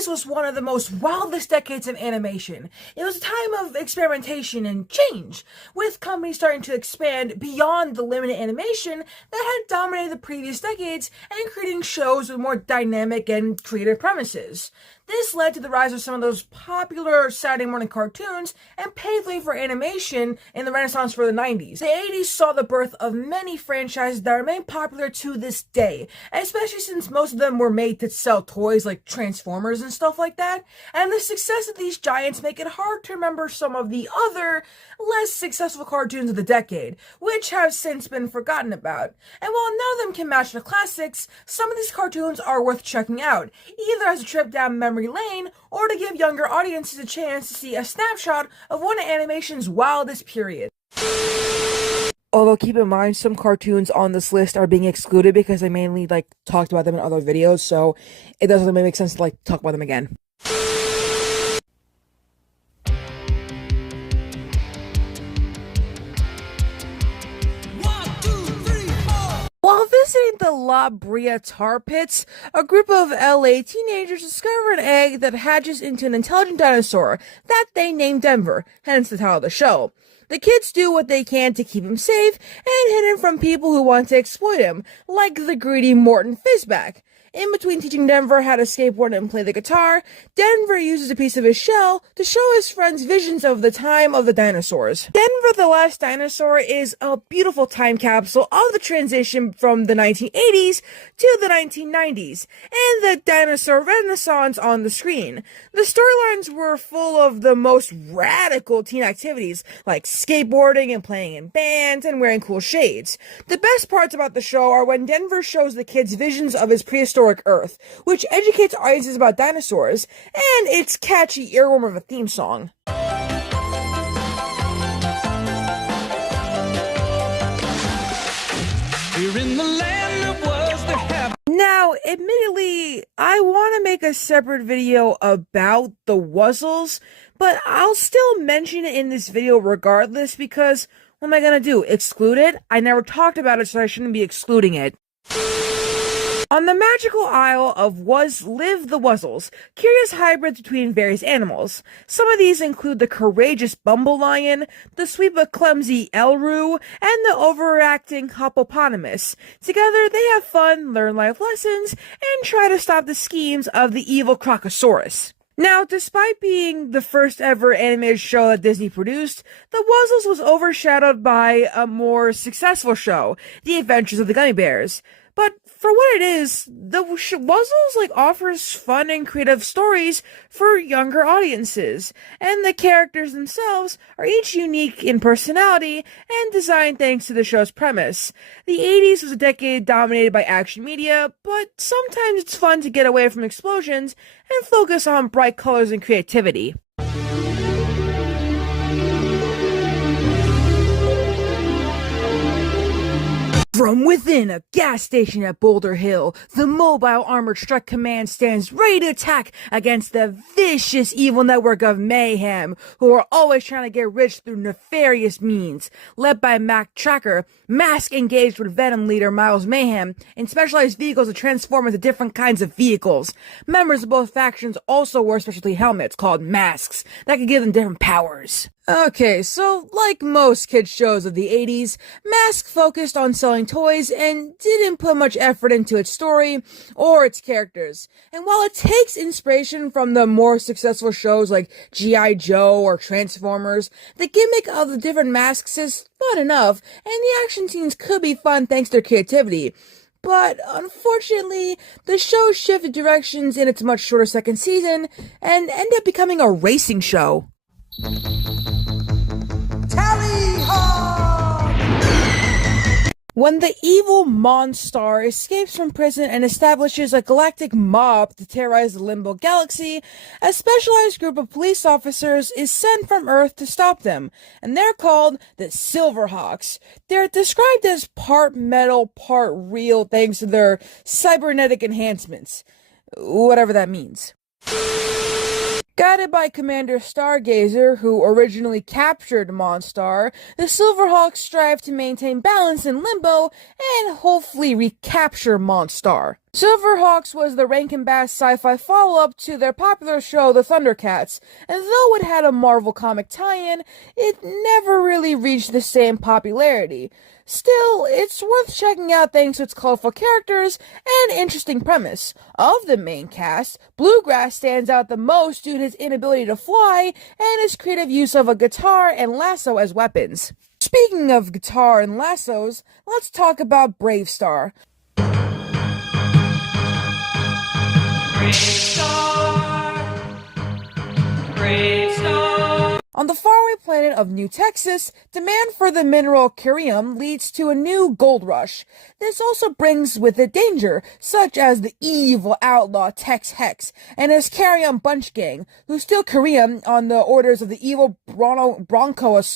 80s was one of the most wildest decades of animation. It was a time of experimentation and change, with companies starting to expand beyond the limited animation that had dominated the previous decades and creating shows with more dynamic and creative premises. This led to the rise of some of those popular Saturday morning cartoons and paved the way for animation in the Renaissance for the 90s. The 80s saw the birth of many franchises that remain popular to this day, especially since most of them were made to sell toys like Transformers and stuff like that, and the success of these giants make it hard to remember some of the other, less successful cartoons of the decade, which have since been forgotten about. And while none of them can match the classics, some of these cartoons are worth checking out, either as a trip down memory lane or to give younger audiences a chance to see a snapshot of one of animation's wildest period. Although keep in mind, some cartoons on this list are being excluded because I mainly talked about them in other videos, so it doesn't really make sense to talk about them again. While visiting the La Brea tar pits, a group of LA teenagers discover an egg that hatches into an intelligent dinosaur that they name Denver, hence the title of the show. The kids do what they can to keep him safe and hidden from people who want to exploit him, like the greedy Morton Fizback. In between teaching Denver how to skateboard and play the guitar, Denver uses a piece of his shell to show his friends visions of the time of the dinosaurs. Denver the Last Dinosaur is a beautiful time capsule of the transition from the 1980s to the 1990s, and the dinosaur renaissance on the screen. The storylines were full of the most radical teen activities, like skateboarding and playing in bands and wearing cool shades. The best parts about the show are when Denver shows the kids visions of his prehistoric Earth, which educates audiences about dinosaurs, and its catchy earworm of a theme song. We're in the land of was the happy. Now, admittedly, I want to make a separate video about the Wuzzles, but I'll still mention it in this video regardless because what am I gonna do? Exclude it? I never talked about it, so I shouldn't be excluding it. On the magical isle of live the Wuzzles, curious hybrids between various animals. Some of these include the courageous Bumble Lion, the sweet but clumsy Elru, and the overreacting Hippopotamus. Together, they have fun, learn life lessons, and try to stop the schemes of the evil Crocosaurus. Now, despite being the first ever animated show that Disney produced, The Wuzzles was overshadowed by a more successful show, The Adventures of the Gummi Bears. But for what it is, the Wuzzles offers fun and creative stories for younger audiences, and the characters themselves are each unique in personality and designed thanks to the show's premise. The 80s was a decade dominated by action media, but sometimes it's fun to get away from explosions and focus on bright colors and creativity. From within a gas station at Boulder Hill, the Mobile Armored Strike Command stands ready to attack against the vicious evil network of mayhem, who are always trying to get rich through nefarious means. Led by Mac Tracker, Mask engaged with Venom leader Miles Mayhem in specialized vehicles to transform into different kinds of vehicles. Members of both factions also wore specialty helmets called masks that could give them different powers. Okay, so like most kids shows of the 80s, Mask focused on selling toys and didn't put much effort into its story or its characters. And while it takes inspiration from the more successful shows like G.I. Joe or Transformers, the gimmick of the different masks is fun enough, and the action scenes could be fun thanks to their creativity. But unfortunately, the show shifted directions in its much shorter second season and ended up becoming a racing show. When the evil Monstar escapes from prison and establishes a galactic mob to terrorize the Limbo Galaxy, a specialized group of police officers is sent from Earth to stop them, and they're called the Silverhawks. They're described as part metal, part real thanks to their cybernetic enhancements. Whatever that means. Guided by Commander Stargazer, who originally captured Monstar, the Silverhawks strive to maintain balance in Limbo and hopefully recapture Monstar. Silverhawks was the Rankin-Bass sci-fi follow-up to their popular show The Thundercats, and though it had a Marvel comic tie-in, it never really reached the same popularity. Still, it's worth checking out thanks to its colorful characters and interesting premise. Of the main cast, Bluegrass stands out the most due to his inability to fly and his creative use of a guitar and lasso as weapons. Speaking of guitar and lassos, let's talk about Bravestar. Bravestar. On the faraway planet of New Texas, demand for the mineral cerium leads to a new gold rush. This also brings with it danger, such as the evil outlaw Tex Hex and his cerium bunch gang, who steal cerium on the orders of the evil Bronchosaur.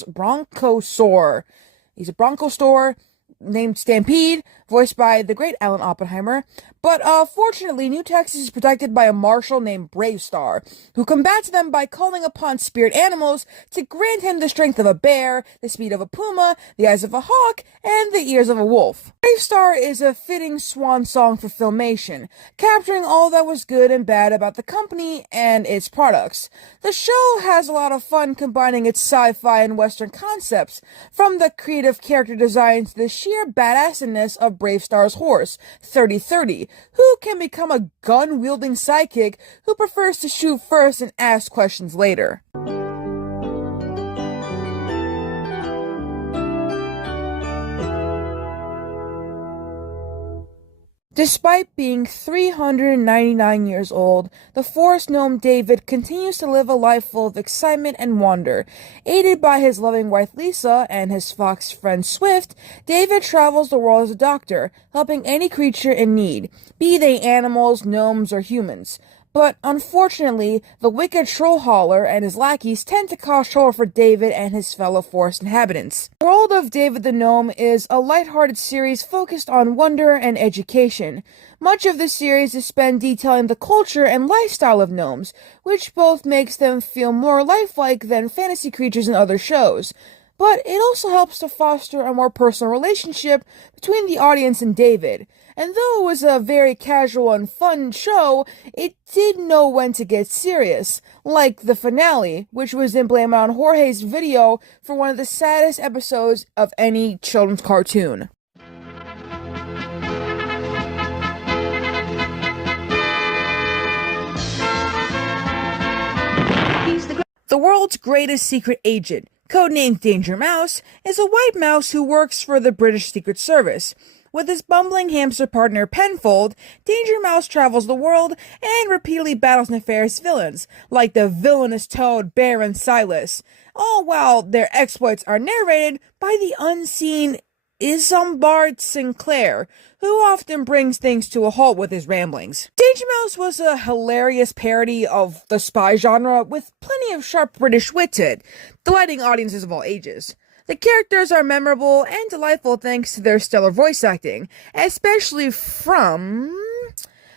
He's a bronchosaur named Stampede, voiced by the great Alan Oppenheimer. But fortunately, New Texas is protected by a marshal named Bravestar, who combats them by calling upon spirit animals to grant him the strength of a bear, the speed of a puma, the eyes of a hawk, and the ears of a wolf. Bravestar is a fitting swan song for Filmation, capturing all that was good and bad about the company and its products. The show has a lot of fun combining its sci-fi and western concepts, from the creative character design to the sheer badassiness of Bravestar's horse, 3030, who can become a gun-wielding sidekick who prefers to shoot first and ask questions later. Despite being 399 years old, the forest gnome David continues to live a life full of excitement and wonder. Aided by his loving wife Lisa and his fox friend Swift, David travels the world as a doctor, helping any creature in need, be they animals, gnomes, or humans. But unfortunately, the wicked Trollhauler and his lackeys tend to cause trouble for David and his fellow forest inhabitants. The World of David the Gnome is a lighthearted series focused on wonder and education. Much of the series is spent detailing the culture and lifestyle of gnomes, which both makes them feel more lifelike than fantasy creatures in other shows. But it also helps to foster a more personal relationship between the audience and David. And though it was a very casual and fun show, it did know when to get serious, like the finale, which was then blamed on Jorge's video for one of the saddest episodes of any children's cartoon. The world's greatest secret agent, codenamed Danger Mouse, is a white mouse who works for the British Secret Service. With his bumbling hamster partner Penfold, Danger Mouse travels the world and repeatedly battles nefarious villains, like the villainous Toad, Bear, and Silas, all while their exploits are narrated by the unseen Isambard Sinclair, who often brings things to a halt with his ramblings. Danger Mouse was a hilarious parody of the spy genre with plenty of sharp British wit to it, delighting audiences of all ages. The characters are memorable and delightful thanks to their stellar voice acting, especially from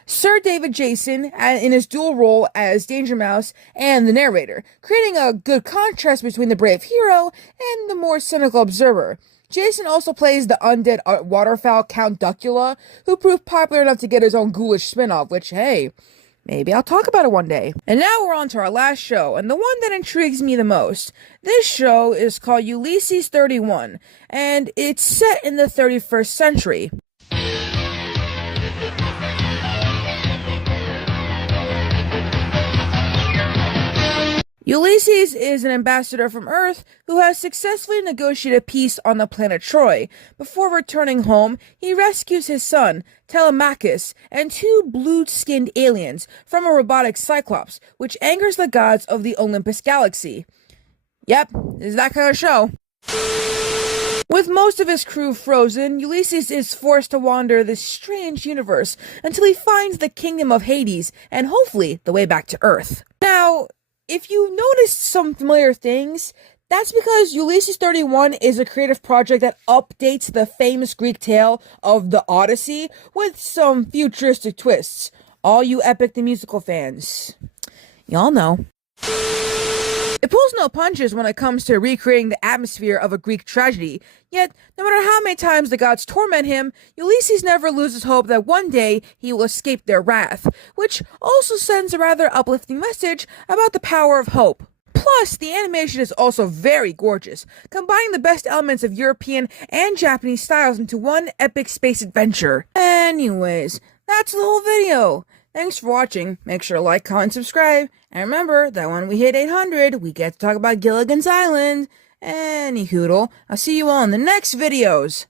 Sir David Jason in his dual role as Danger Mouse and the narrator, creating a good contrast between the brave hero and the more cynical observer. Jason also plays the undead waterfowl Count Duckula, who proved popular enough to get his own ghoulish spin-off, which, hey, maybe I'll talk about it one day. And now we're on to our last show, and the one that intrigues me the most. This show is called Ulysses 31, and it's set in the 31st century. Ulysses is an ambassador from Earth who has successfully negotiated peace on the planet Troy. Before returning home, he rescues his son, Telemachus, and two blue-skinned aliens from a robotic Cyclops, which angers the gods of the Olympus Galaxy. Yep, it's that kind of show. With most of his crew frozen, Ulysses is forced to wander this strange universe until he finds the kingdom of Hades and hopefully the way back to Earth. Now, if you noticed some familiar things, that's because Ulysses 31 is a creative project that updates the famous Greek tale of the Odyssey with some futuristic twists. All you Epic the Musical fans, y'all know. It pulls no punches when it comes to recreating the atmosphere of a Greek tragedy, yet, no matter how many times the gods torment him, Ulysses never loses hope that one day he will escape their wrath, which also sends a rather uplifting message about the power of hope. Plus, the animation is also very gorgeous, combining the best elements of European and Japanese styles into one epic space adventure. Anyways, that's the whole video. Thanks for watching. Make sure to like, comment, subscribe. And remember that when we hit 800, we get to talk about Gilligan's Island. Any hoodle, I'll see you all in the next videos.